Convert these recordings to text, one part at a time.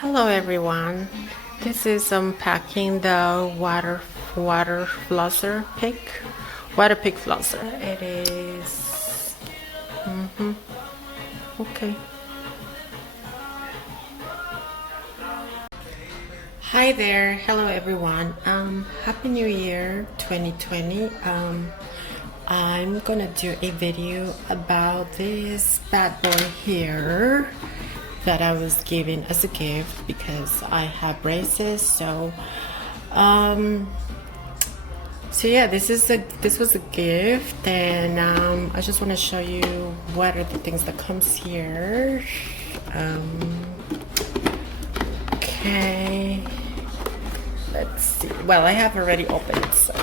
Hello everyone. This is unpacking the water flosser pick. Water pick flosser. It is okay. Hi there. Hello everyone. Happy New Year 2020. I'm gonna do a video about this bad boy here that I was given as a gift because I have braces. So yeah, this was a gift, and I just want to show you what are the things that comes here. Okay, let's see. Well, I have already opened it, so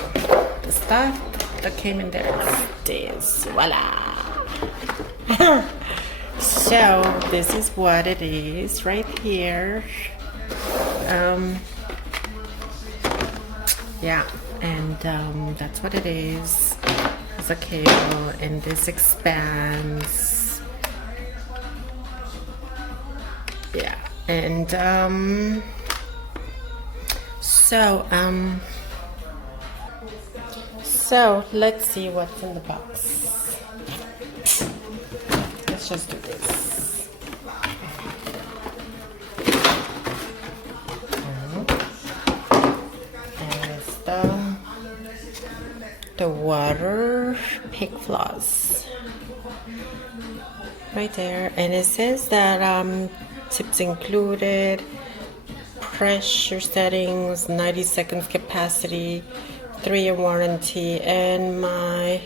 the stuff that came in there is this. Voila. So this is what it is right here. Yeah, and that's what it is. It's a cable, and this expands. Yeah, and so let's see what's in the box. Let's just do this. And it's the water pick floss right there, and it says that tips included, pressure settings, 90 seconds capacity, 3-year warranty, and my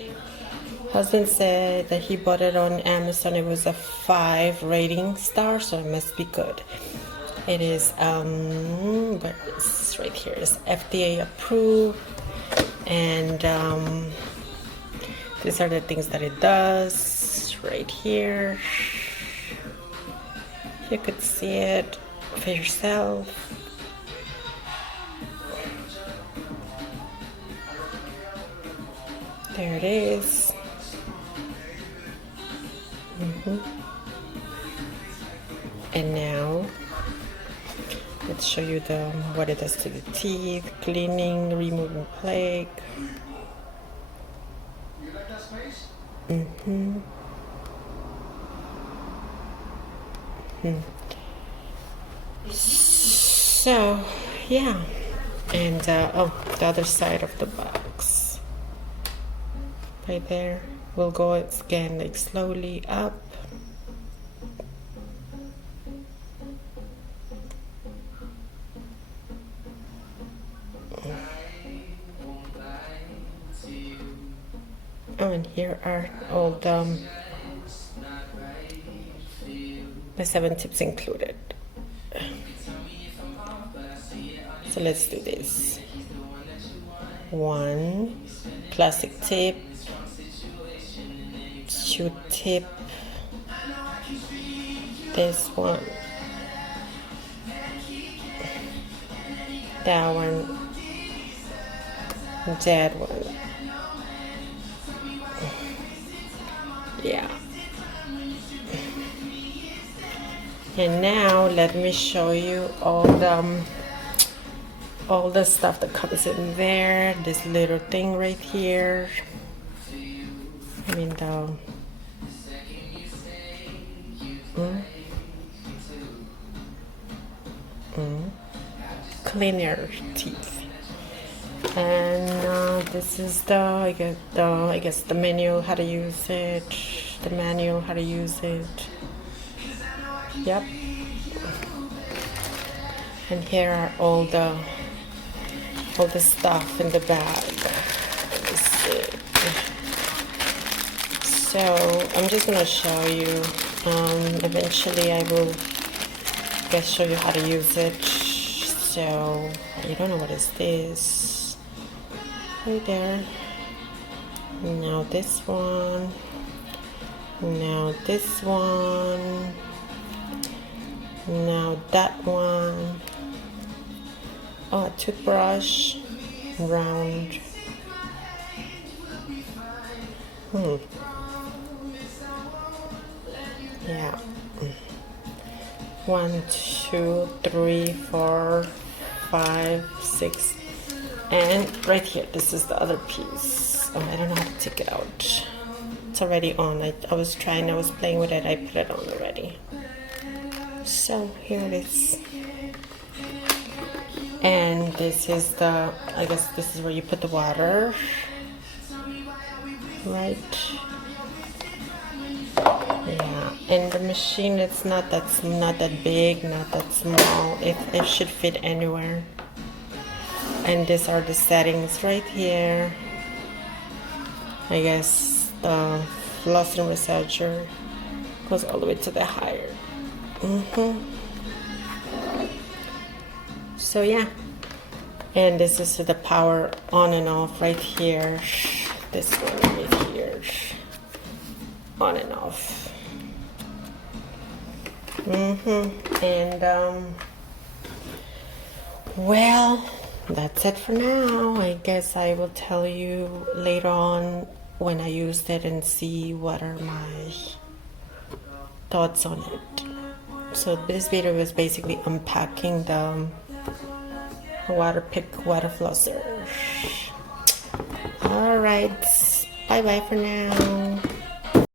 husband said that he bought it on Amazon. It was a 5 rating star, so it must be good. It is where is right here? It's FDA approved, and these are the things that it does right here. You could see it for yourself. There it is. And now let's show you what it does to the teeth: cleaning, removing plaque. So yeah, and the other side of the box right there, we'll go again, like slowly up. Oh, and here are all the 7 tips included. So let's do this. 1 plastic tip, 2 tip, this one, that one, that one. Yeah. And now let me show you all the stuff that comes in there. This little thing right here. I mean clean your teeth. And this is I guess the manual how to use it. The manual how to use it. Yep. And here are all the stuff in the bag. So I'm just gonna show you. Eventually I will show you how to use it. So you don't know what is this right there. Now this one. Now this one. Now that one. Oh, a toothbrush, round. Yeah. 1, 2, 3, 4, 5, 6, and right here, this is the other piece. Oh, I don't know how to take it out. It's already on. I was playing with it. I put it on already. So here it is. And this is I guess this is where you put the water. Right. Yeah, and the machine, it's not that big, not that small. It should fit anywhere. And these are the settings right here. I guess the flossing massager goes all the way to the higher. So yeah, and this is the power on and off right here. This one right here, on and off. And well, that's it for now. I guess I will tell you later on when I used it and see what are my thoughts on it. So this video was basically unpacking the Waterpik water flosser. Alright, bye bye for now.